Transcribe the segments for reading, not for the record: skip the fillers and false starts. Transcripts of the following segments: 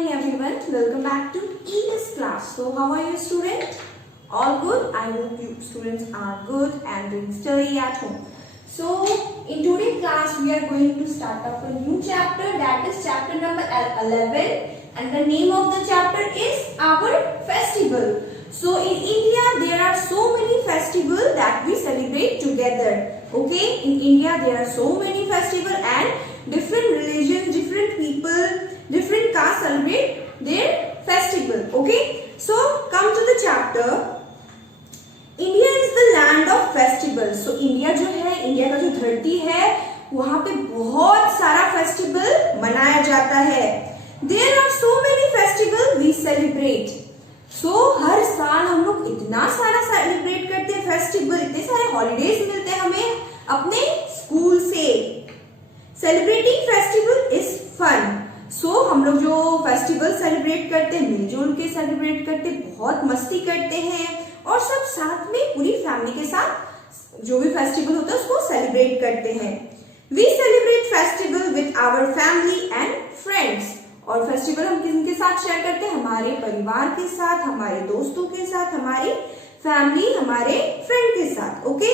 morning everyone. Welcome back to ES class. So how are you students? All good? I hope you students are good and doing study at home. So in today's class we are going to start up a new chapter, that is chapter number 11, and the name of the chapter is our festival. So in India there are so many festivals that we celebrate together. Okay, in India there are so many festivals and different religions, different people, different castes celebrate their festival. Okay, so come to the chapter. India is the land of festivals. So India जो है, India का जो धरती है, वहाँ पे बहुत सारा फेस्टिवल मनाया जाता है. There are so many festivals we celebrate. So हर साल हम लोग इतना सारा सेलिब्रेट करते हैं फेस्टिवल, इतने सारे हॉलीडेज मिलते हैं हमें अपने स्कूल से. Celebrating festival is fun. So हम लोग जो फेस्टिवल सेलिब्रेट करते हैं, मिलजुल के सेलिब्रेट करते हैं, बहुत मस्ती करते हैं और सब साथ में पूरी फैमिली के साथ जो भी फेस्टिवल होता है उसको सेलिब्रेट करते हैं. We celebrate festival with our family and friends. और फेस्टिवल हम किसके साथ शेयर करते हैं? हमारे परिवार के साथ, हमारे दोस्तों के साथ, हमारी फैमिली, हमारे फ्रेंड के साथ. Okay,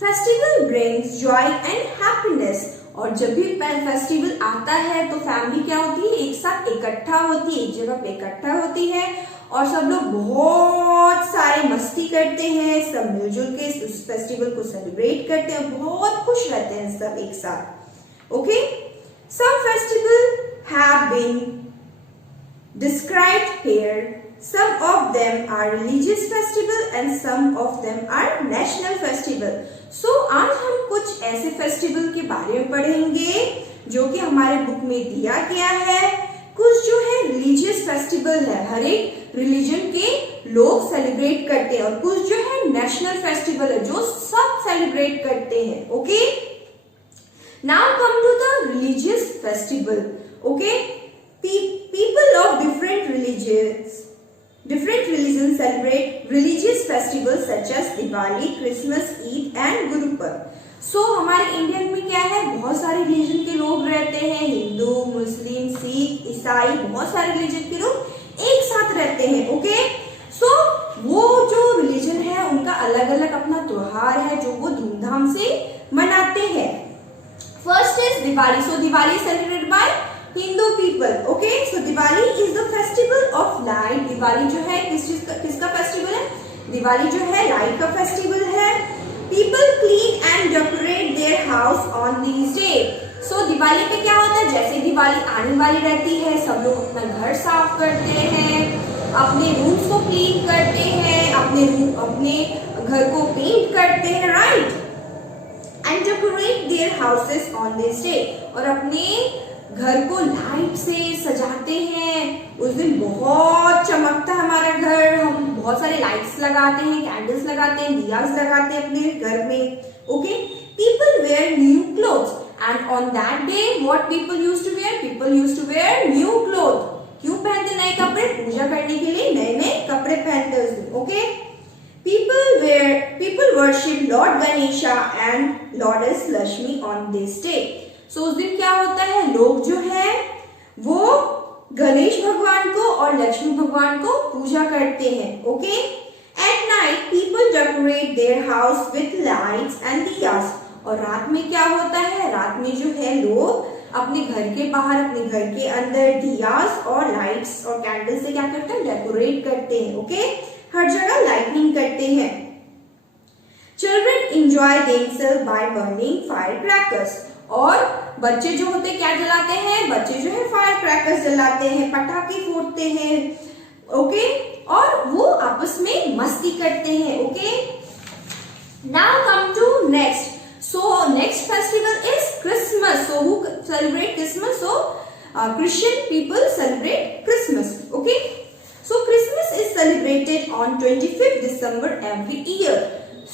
festival brings Joy and happiness. और जब भी फेस्टिवल आता है तो फैमिली क्या होती है? एक साथ इकट्ठा होती है, एक जगह पे इकट्ठा होती है और सब लोग बहुत सारे मस्ती करते हैं, सब मिलजुल के उस फेस्टिवल को सेलिब्रेट करते हैं, बहुत खुश रहते हैं सब एक साथ. Okay, some festival have been described here. Some of them are religious festival and some of them are national festival. So आज हम कुछ ऐसे फेस्टिवल के बारे में पढ़ेंगे जो कि हमारे बुक में दिया गया है. कुछ जो है रिलीजियस फेस्टिवल है, हर एक रिलीजन के लोग सेलिब्रेट करते हैं, और कुछ जो है नेशनल फेस्टिवल है जो सब सेलिब्रेट करते हैं. Okay, now come to the religious festival. Okay, people of different religions celebrate religious festivals such as Diwali, Christmas, Eid and Gurupurb. So हमारे इंडियन में क्या है? बहुत सारे रिलीजन के लोग रहते हैं, हिंदू, मुस्लिम, सिख, ईसाई, बहुत सारे रिलीजन के लोग एक साथ रहते हैं. ओके, सो वो जो रिलीजन है उनका अलग अलग अपना त्योहार है जो वो धूमधाम से मनाते हैं. First is Diwali. So Diwali celebrated by Hindu people. Okay, so Diwali is the festival of light. Diwali जो है किसका फेस्टिवल है? दिवाली जो है लाइट का फेस्टिवल है. People clean and decorate their house on this day. So Diwali पे क्या होता है? जैसे दिवाली आने वाली रहती है, सब लोग अपना घर साफ करते हैं, अपने रूम्स को क्लीन करते हैं, अपने घर को पेंट करते हैं, right, and decorate their houses on this day. और अपने घर को लाइट से सजाते हैं. उस दिन बहुत चमकता है हमारा घर, हम बहुत सारे लाइट्स लगाते हैं, कैंडल्स लगाते हैं, दियास लगाते हैं अपने घर में. Okay, people wear new clothes and on that day what people used to wear? People used to wear new cloth. क्यों पहनते नए कपड़े? पूजा करने के लिए नए नए कपड़े पहनते हैं उस दिन. Okay, people worship Lord Ganesha and Lordess Lakshmi on this day. सो उस दिन क्या होता है? लोग जो है वो गणेश भगवान को और लक्ष्मी भगवान को पूजा करते हैं. Okay, at night people decorate their house with lights and diyas. और रात में क्या होता है? रात में जो है लोग अपने घर के बाहर, अपने घर के अंदर दियास और लाइट्स और कैंडल से क्या करते हैं? डेकोरेट करते हैं. ओके, हर जगह लाइटनिंग करते हैं. Children enjoy themself by burning fire crackers. और बच्चे जो होते हैं क्या जलाते हैं? बच्चे जो है फायर क्रैकर्स जलाते हैं, पटाखे फोड़ते हैं. ओके, और वो आपस में मस्ती करते हैं. Okay, now come to next. So next festival is Christmas. So who celebrate Christmas? So Christian people celebrate Christmas. Okay, so Christmas is celebrated on 25th December every year.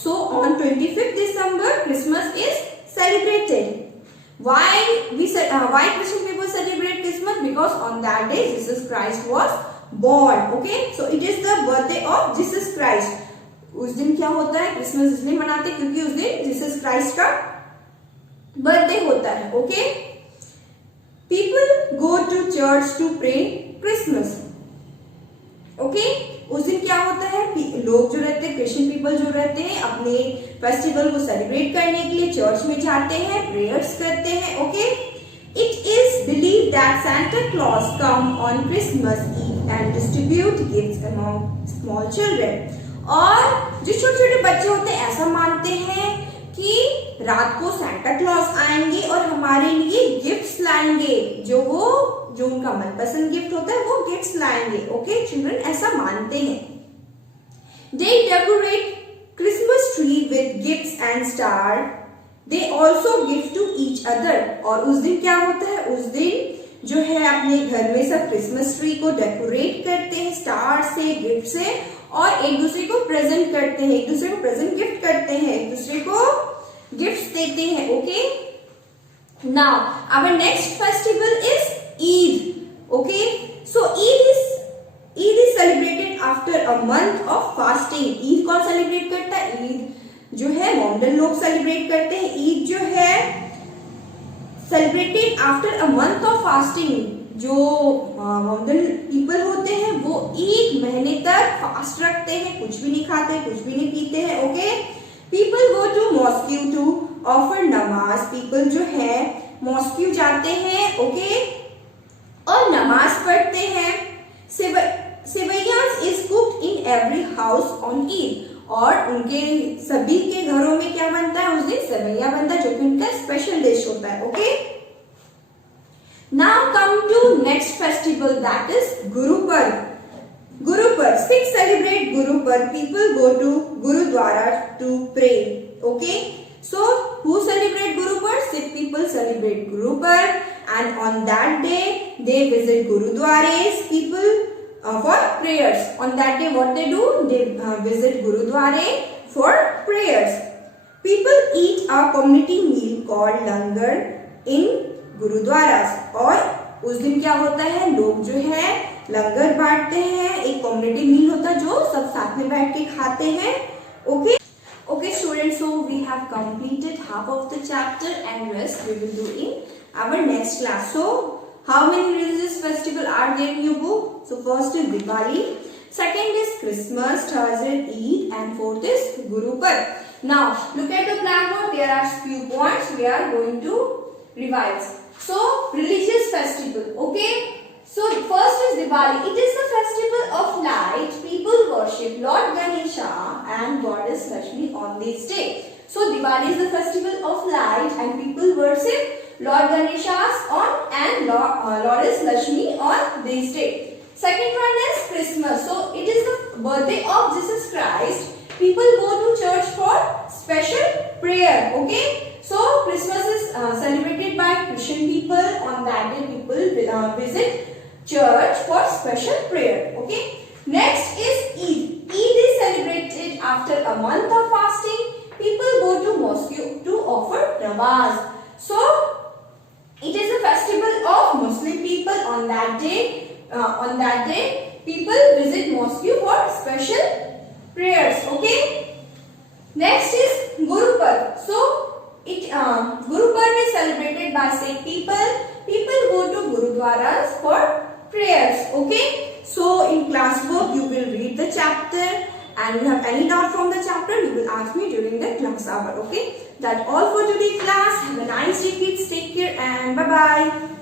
So on 25th December Christmas is celebrated. Why Christian people celebrate Christmas? Because on that day Jesus Christ was born. Okay, so it is the birthday of Jesus Christ. उस दिन क्या होता है? Christmas इसलिए मनाते क्योंकि उस दिन जीसस क्राइस्ट का बर्थडे होता है. Okay, people go to church to pray Christmas. Okay उस दिन क्या होता है, लोग जो रहते हैं, क्रिश्चियन पीपल जो रहते हैं, अपने फेस्टिवल को सेलिब्रेट करने के लिए चर्च में जाते हैं, प्रेयर्स करते हैं. Okay it is believe that Santa Claus come on Christmas Eve and distribute gifts among small children. और जो छोटे छोटे बच्चे होते हैं ऐसा मानते हैं कि रात को Santa Claus आएंगे और हमारे लिए गिफ्ट्स लाएंगे, जो उनका मनपसंद गिफ्ट होता है वो गिफ्ट्स लाएंगे. ओके चिल्ड्रन ऐसा मानते हैं. They decorate Christmas tree with gifts and star. They also give to each other. और उस दिन क्या होता है, उस दिन जो है अपने घर में सब क्रिसमस ट्री को डेकोरेट करते हैं स्टार से, गिफ्ट से, और एक दूसरे को प्रेजेंट करते हैं, एक दूसरे को प्रेजेंट गिफ्ट करते हैं, एक दूसरे को गिफ्ट्स देते हैं. Okay now our next festival is Eid. Okay so Eid is celebrated after a month of fasting. Eid कौन सेलिब्रेट करता है, ईद जो है मोमडन लोग सेलिब्रेट करते हैं. ईद जो है celebrated after a month of fasting. जो मोमडन पीपल होते हैं वो एक महीने तक फास्ट रखते हैं, कुछ भी नहीं खाते, कुछ भी नहीं पीते हैं. Okay people go to mosque to offer namaz. People जो है मॉस्क्यू जाते हैं. ओके और नमाज पढ़ते हैं. Sevaiyan is cooked in every house on Eid. और उनके सभी के घरों में क्या बनता है, उस दिन सेवैया बनता है, जो कि उनका स्पेशल डिश होता है. Okay now come to next festival that is Guruparv. Guruparv Sikhs celebrate Guruparv. People go to Gurudwara to pray. Okay so who celebrate Guruparv? Sikh people celebrate Guruparv, and on that day they visit Gurudwaras. People for prayers. On that day what they do, they visit Gurudwara for prayers. People eat a community meal called langar in Gurudwaras. और उस दिन क्या होता है, लोग जो है लंगर बांटते हैं. एक कम्युनिटी मील होता है जो सब साथ में बैठ के खाते हैं. Okay students, so we have completed half of the chapter and rest we will do in our next class. So how many religious festival are there in your book? So first is Diwali, second is Christmas, third is Eid, and fourth is Guruparv. Now look at the blackboard. There are few points we are going to revise. So religious festival. Okay so first is Diwali. It is the festival of light. People worship Lord Ganesha and goddess Lakshmi on this day. So Diwali is the festival of light and people worship Lord Ganesha's and Goddess Lakshmi on this day. Second one is Christmas. So it is the birthday of Jesus Christ. People go to church for special prayer. Okay so Christmas is celebrated by Christian people. On that day people visit church for special prayer. Okay next is Eid. Eid is celebrated after a month of fasting. People go to mosque to offer namaz. So it is a festival of Muslim people. On that day people visit mosque for special prayers. Okay next is Guruparv. So Guruparv is celebrated by Sikh people. People go to Gurudwaras for prayers. Okay so in class work you will read the chapter, and you have any doubt from the chapter you will ask me during the class hour. Okay that's all for today's class. Have a nice day kids. Take care and bye bye.